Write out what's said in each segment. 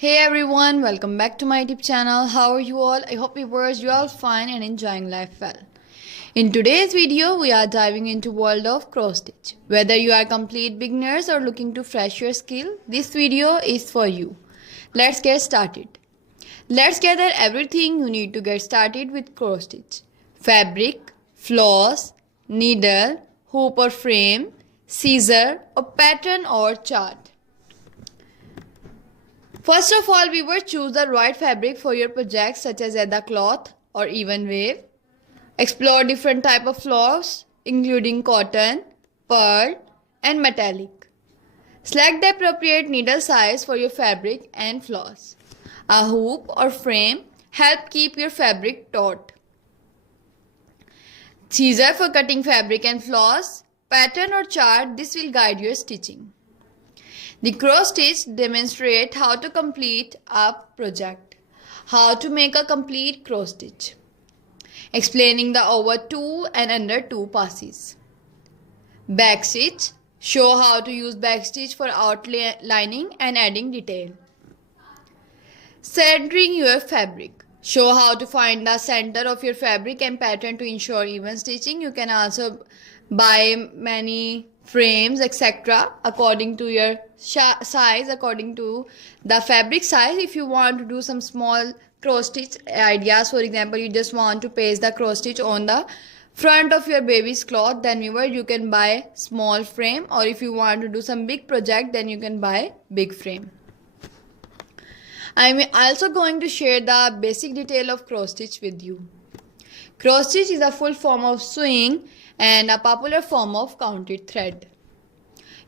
Hey everyone, welcome back to my YouTube channel. How are you all? I hope viewers you all fine and enjoying life well. In today's video, we are diving into world of cross stitch. Whether you are complete beginners or looking to fresh your skill, this video is for you. Let's get started. Let's gather everything you need to get started with cross stitch. Fabric, floss, needle, hoop or frame, scissor, a pattern or chart. First of all, we will choose the right fabric for your project such as leather cloth or even wave. Explore different type of floss including cotton, pearl and metallic. Select the appropriate needle size for your fabric and floss. A hoop or frame help keep your fabric taut. Scissor for cutting fabric and floss. Pattern or chart, this will guide your stitching. The cross stitch demonstrates how to complete a project. How to make a complete cross stitch. Explaining the over 2 and under 2 passes. Back stitch. Show how to use back stitch for outlining and adding detail. Centering your fabric. Show how to find the center of your fabric and pattern to ensure even stitching. You can also buy many frames etc. according to your size, according to the fabric size. If you want to do some small cross stitch ideas, for example you just want to paste the cross stitch on the front of your baby's cloth, then you can buy small frame, or if you want to do some big project then you can buy big frame. I'm also going to share the basic detail of cross stitch with you. Cross stitch is a full form of sewing and a popular form of counted thread.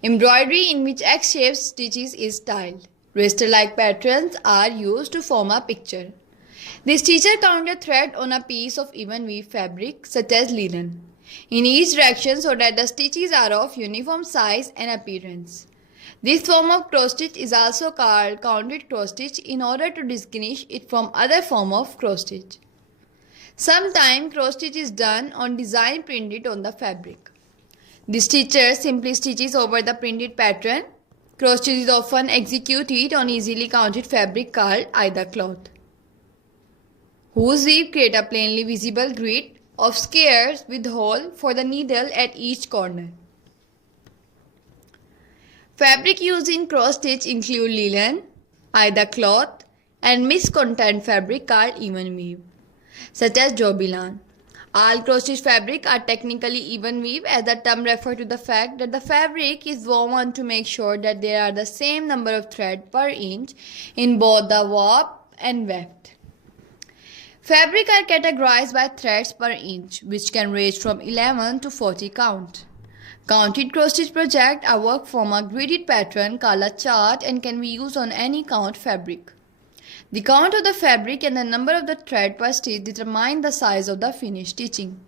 Embroidery in which X-shaped stitches is styled. Raster-like patterns are used to form a picture. The stitcher counted thread on a piece of even weave fabric such as linen in each direction so that the stitches are of uniform size and appearance. This form of cross stitch is also called counted cross stitch in order to distinguish it from other form of cross stitch. Sometimes cross stitch is done on design printed on the fabric. The stitcher simply stitches over the printed pattern. Cross stitch is often executed on easily counted fabric called either cloth, whose weave create a plainly visible grid of squares with hole for the needle at each corner. Fabric used in cross stitch include linen, either cloth, and mixed content fabric called even weave, such as jobilan. All cross stitch fabric are technically even weave, as the term refers to the fact that the fabric is woven to make sure that there are the same number of threads per inch in both the warp and weft. Fabric are categorized by threads per inch, which can range from 11 to 40 count. Counted cross stitch projects are worked from a gridded pattern called a chart and can be used on any count fabric. The count of the fabric and the number of the thread per stitch determine the size of the finished stitching.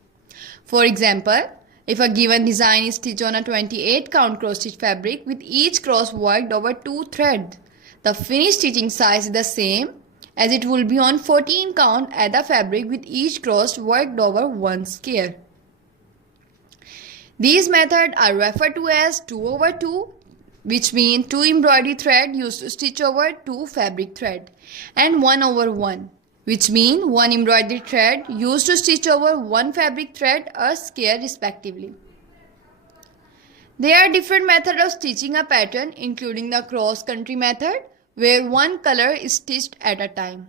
For example, if a given design is stitched on a 28 count cross stitch fabric with each cross worked over 2 threads, the finished stitching size is the same as it will be on 14 count at the fabric with each cross worked over 1 square. These methods are referred to as 2/2, which means 2 embroidery thread used to stitch over 2 fabric thread, and 1/1, which means 1 embroidery thread used to stitch over 1 fabric thread or square respectively. There are different methods of stitching a pattern, including the cross-country method, where one color is stitched at a time,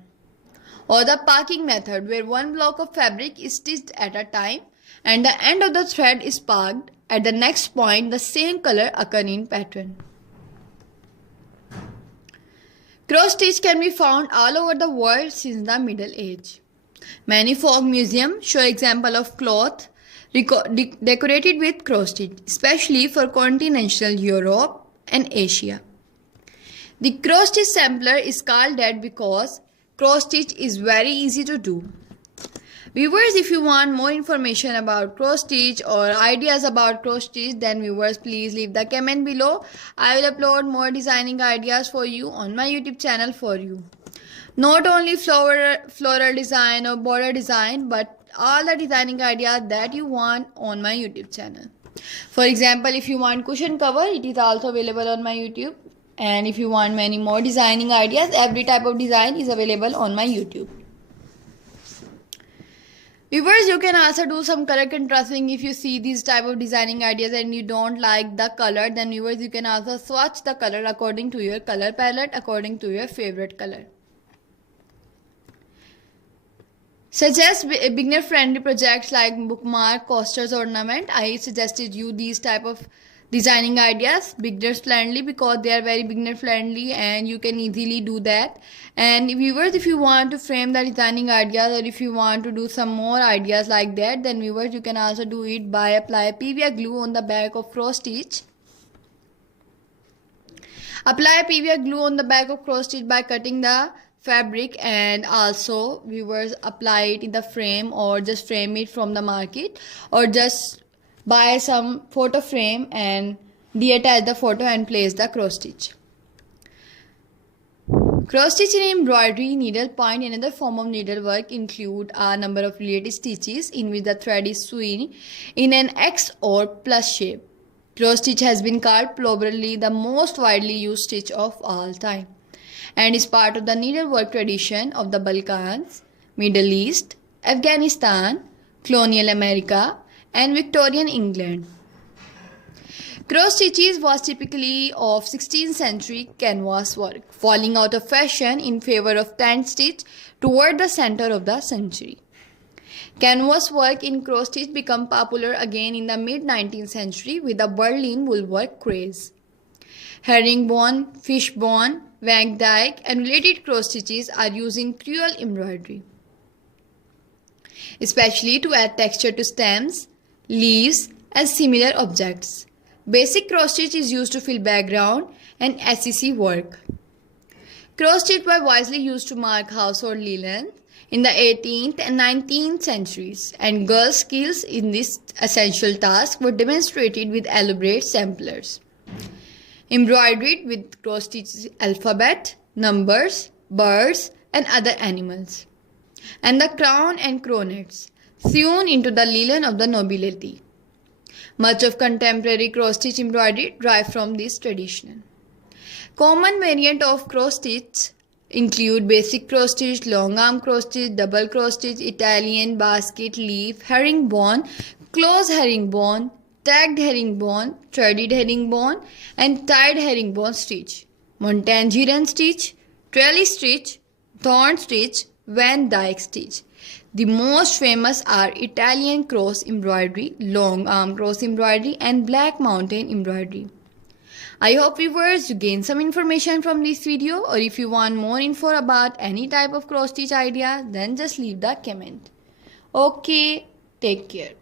or the parking method, where one block of fabric is stitched at a time and the end of the thread is parked at the next point the same color occur in pattern. Cross stitch can be found all over the world since the Middle Age. Many folk museums show examples of cloth decorated with cross stitch, especially for continental Europe and Asia. The cross stitch sampler is called that because cross stitch is very easy to do. Viewers, if you want more information about cross stitch or ideas about cross stitch, then viewers please leave the comment below. I will upload more designing ideas for you on my YouTube channel for you. Not only floral design or border design, but all the designing ideas that you want on my YouTube channel. For example, if you want cushion cover, it is also available on my YouTube And if you want many more designing ideas, every type of design is available on my YouTube. Viewers, you can also do some color contrasting. If you see these type of designing ideas and you don't like the color, then viewers, you can also swatch the color according to your color palette, according to your favorite color. Suggest beginner friendly projects like bookmark, coasters, ornament. I suggested you these type of designing ideas, beginner friendly, because they are very beginner friendly and you can easily do that. And viewers, if you want to frame the designing ideas, or if you want to do some more ideas like that, then viewers, you can also do it by apply PVA glue on the back of cross stitch. Apply PVA glue on the back of cross stitch by cutting the fabric, and also viewers, apply it in the frame or just frame it from the market, or just buy some photo frame and detach the photo and place the cross stitch. Cross stitch in embroidery, needlepoint and other form of needlework include a number of related stitches in which the thread is sewn in an X or plus shape. Cross stitch has been called probably the most widely used stitch of all time, and is part of the needlework tradition of the Balkans, Middle East, Afghanistan, colonial America, and Victorian England. Cross stitches was typically of 16th century canvas work, falling out of fashion in favor of tent stitch toward the center of the century. Canvas work in cross stitch became popular again in the mid-19th century with the Berlin woolwork craze. Herringbone, fishbone, Van Dyke and related cross stitches are used in crewel embroidery, especially to add texture to stems, leaves and similar objects. Basic cross stitch is used to fill background and SEC work. Cross stitch were wisely used to mark household linen in the 18th and 19th centuries, and girls' skills in this essential task were demonstrated with elaborate samplers embroidered with cross stitches alphabet, numbers, birds and other animals, and the crown and coronets sewn into the linen of the nobility. Much of contemporary cross stitch embroidery derives from this tradition. Common variant of cross stitch include basic cross stitch, long arm cross stitch, double cross stitch, Italian, basket, leaf, herringbone, close herringbone, tagged herringbone, threaded herringbone and tied herringbone stitch, Montangeron stitch, trellis stitch, thorn stitch, Van Dyke stitch. The most famous are Italian cross embroidery, long arm cross embroidery and black mountain embroidery. I hope viewers you gain some information from this video, or if you want more info about any type of cross stitch idea, then just leave the comment. Okay, take care.